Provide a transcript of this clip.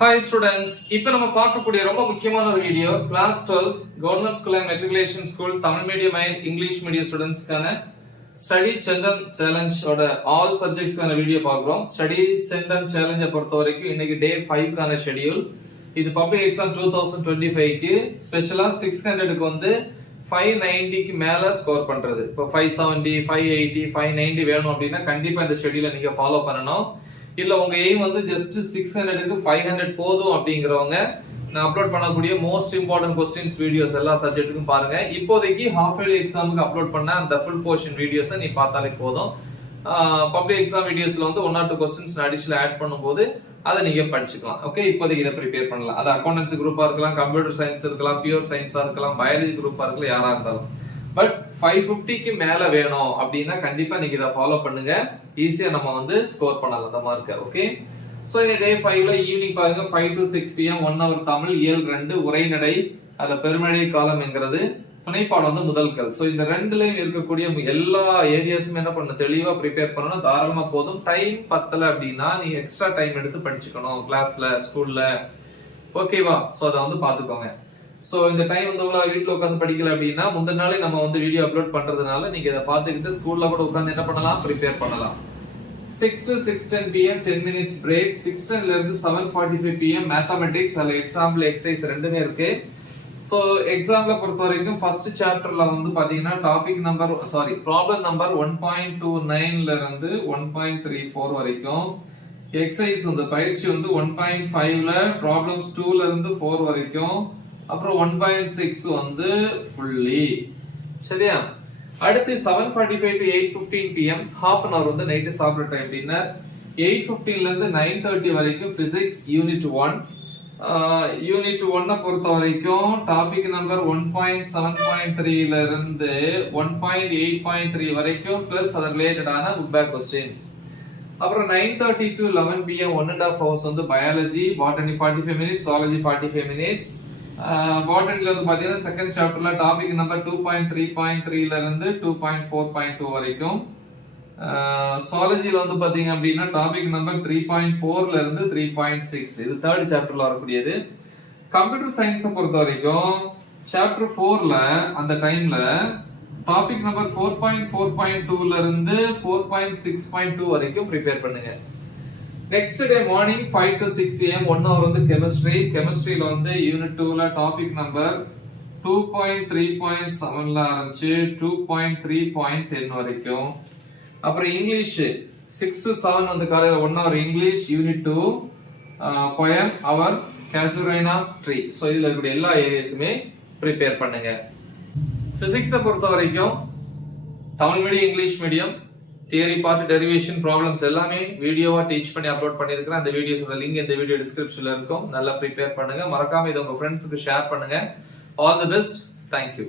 Hi students, இப்போ நம்ம பார்க்கக்கூடிய ரொம்ப முக்கியமான ஒரு video class 12 government school and matriculation school Tamil medium and English medium ஸ்டூடெண்ட்ஸ்க்கான ஸ்டடி சென்டம் சேலஞ்ச் ஓட ஆல் சப்ஜெக்ட்ஸ்க்கான வீடியோ பார்க்குறோம். ஸ்டடி சென்டம் சேலஞ்சை பொறுத்த வரைக்கும் இன்னைக்கு டே 5க்கான ஷெட்யூல். இது பப்ளிக் எக்ஸாம் 2025க்கு ஸ்பெஷலா 600க்கு வந்து 590க்கு மேல ஸ்கோர் பண்றது. இப்போ 570, 580, 590 வேணும் அப்படின்னா கண்டிப்பா இந்த ஷெட்யூலை நீங்க ஃபாலோ பண்ணணும். இல்ல உங்க எய்ம் வந்து ஜஸ்ட் 600க்கு 500 போதும் அப்படிங்கிறவங்க நான் அப்லோட் பண்ணக்கூடிய மோஸ்ட் இம்பார்ட்டன்ட் கொஸ்டின்ஸ் வீடியோஸ் எல்லா சப்ஜெக்ட்டுக்கும் பாருங்க. இப்போதைக்கு ஹாஃப் இயர்லி எக்ஸாமுக்கு அப்லோட் பண்ண அந்த ஃபுல் போர்ஷன் வீடியோஸை நீ பார்த்தாலே போதும். பப்ளிக் எக்ஸாம் வீடியோஸ்ல வந்து 1 or 2 கொஸ்டின்ஸ் அடிஷனல் ஆட் பண்ணும்போது அதை நீங்க படிச்சுக்கலாம். ஓகே, இப்போதைக்கு இதை ப்ரிப்பேர் பண்ணலாம். அது அக்கௌண்டன்சி குரூப்பா இருக்கலாம், கம்ப்யூட்டர் சயின்ஸ் இருக்கலாம், பியூர் சயின்ஸா இருக்கலாம், பயாலஜி குரூப்பா இருக்கலாம், யாரா இருந்தாலும். பட் 550க்கு மேல வேணும் அப்படின்னா கண்டிப்பா நீங்க இதை ஃபாலோ பண்ணுங்க. ஈஸியா நம்ம வந்து ஸ்கோர் பண்ணலாம் அந்த மார்க்க. ஓகே, சோ இந்த டே 5ல ஈவினிங் பாருங்க 5 to 6 pm 1 hour தமிழ், இயல் 2 உரைநடை, அதுல பெருமழை காலம் என்கிறது துணைப்பாடம் வந்து முதல் கல். சோ இந்த ரெண்டுலயும் இருக்கக்கூடிய எல்லா ஏரியாஸும் என்ன பண்ணணும், தெளிவா ப்ரிப்பேர் பண்ணணும். தாராளமா போதும். டைம் பத்தல அப்படின்னா நீங்க எக்ஸ்ட்ரா டைம் எடுத்து படிச்சுக்கணும் கிளாஸ்ல, ஸ்கூல்ல. ஓகேவா? சோ அதை வந்து பாத்துக்கோங்க. சோ இந்த டைம் வந்து உங்களால வீட்டுல உட்காந்து படிக்கல அப்படின்னா முந்தின நாளே நம்ம வந்து வீடியோ அப்லோட் பண்றதுனால நீங்க இதை பார்த்துக்கிட்டு ஸ்கூல்ல கூட உட்காந்து என்ன பண்ணலாம், ப்ரிப்பேர் பண்ணலாம். 6 to 6:10 pm 10 minutes break. 6:10 ல இருந்து 7:45 pm மேத்தமெட்டிக்ஸ், அதுல எக்ஸாம்பிள் எக்ஸசைஸ் ரெண்டுமே இருக்கு. சோ எக்ஸாம்ல பொறுத்த வரைக்கும் ஃபர்ஸ்ட் சாப்டர்ல வந்து பாத்தீங்கன்னா ப்ராப்ளம் நம்பர் 1.29 ல இருந்து 1.34 வரைக்கும். எக்ஸசைஸ் வந்து பயிற்சி வந்து 1.5ல ப்ராப்ளம்ஸ் 2 ல இருந்து 4 வரைக்கும். அப்புறம் 1.6 வந்து ஃபுல்லி. சரியா? அடுத்து 7:45 to 8:15 pm half an hour வந்து நைட் சாப்பிட்ற டைம். டின்னர் 8:15 ல இருந்து 9:30 வரைக்கும் பிசிக்ஸ் யூனிட் 1. யூனிட் 1 பொறுத்த வரைக்கும் டாபிக் நம்பர் 1.7.3 ல இருந்து 1.8.3 வரைக்கும் பிளஸ் அது ரிலேட்டடான புக் பேக் क्वेश्चंस. அப்புறம் 9:30 to 11 pm 1.5 hours வந்து biology, botany 45 minutes, zoology 45 minutes. பாட்டனில வந்து பாத்தீங்கன்னா செகண்ட் சாப்டர்ல டாபிக் நம்பர் 2.3.3 ல இருந்து 2.4.2 வரைக்கும். சுவாலஜில வந்து பாத்தீங்க அப்படின்னா டாபிக் நம்பர் 3.4 ல இருந்து 3.6. இது தேர்ட் சாப்டர்ல வரக்கூடியது. கம்ப்யூட்டர் சயின்ஸை பொறுத்த வரைக்கும் சாப்டர் 4ல அந்த டைம்ல டாபிக் நம்பர் 4.4.2 ல இருந்து 4.6.2 வரைக்கும் ப்ரிப்பேர் பண்ணுங்க. Next day morning 5 to 6 am 1 hour வந்து கெமிஸ்ட்ரியில வந்து யூனிட் 2ல டாபிக் நம்பர் 2.3.7 ல ஆரம்பிச்சு 2.3.10 வரைக்கும். அப்புறம் இங்கிலீஷ் 6 to 7 வந்து காலையில 1 hour English unit 2, poem our casuarina tree. So இதுல இருக்கக்கூடிய எல்லா ஏரியாஸுமே ப்ரிப்பேர் பண்ணுங்க. பிசிக்ஸை பொறுத்த வரைக்கும் Tamil medium, English medium, theory part, derivation, problems எல்லாமே வீடியோவா டீச் பண்ணி அப்லோட் பண்ணிருக்கிறேன். அந்த வீடியோஸோட லிங்க் இந்த வீடியோ டிஸ்கிரிப்ஷன்ல இருக்கும். நல்லா ப்ரிப்பேர் பண்ணுங்க. மறக்காம இதை உங்க ஃப்ரெண்ட்ஸுக்கு ஷேர் பண்ணுங்க. All the best. தேங்க்யூ.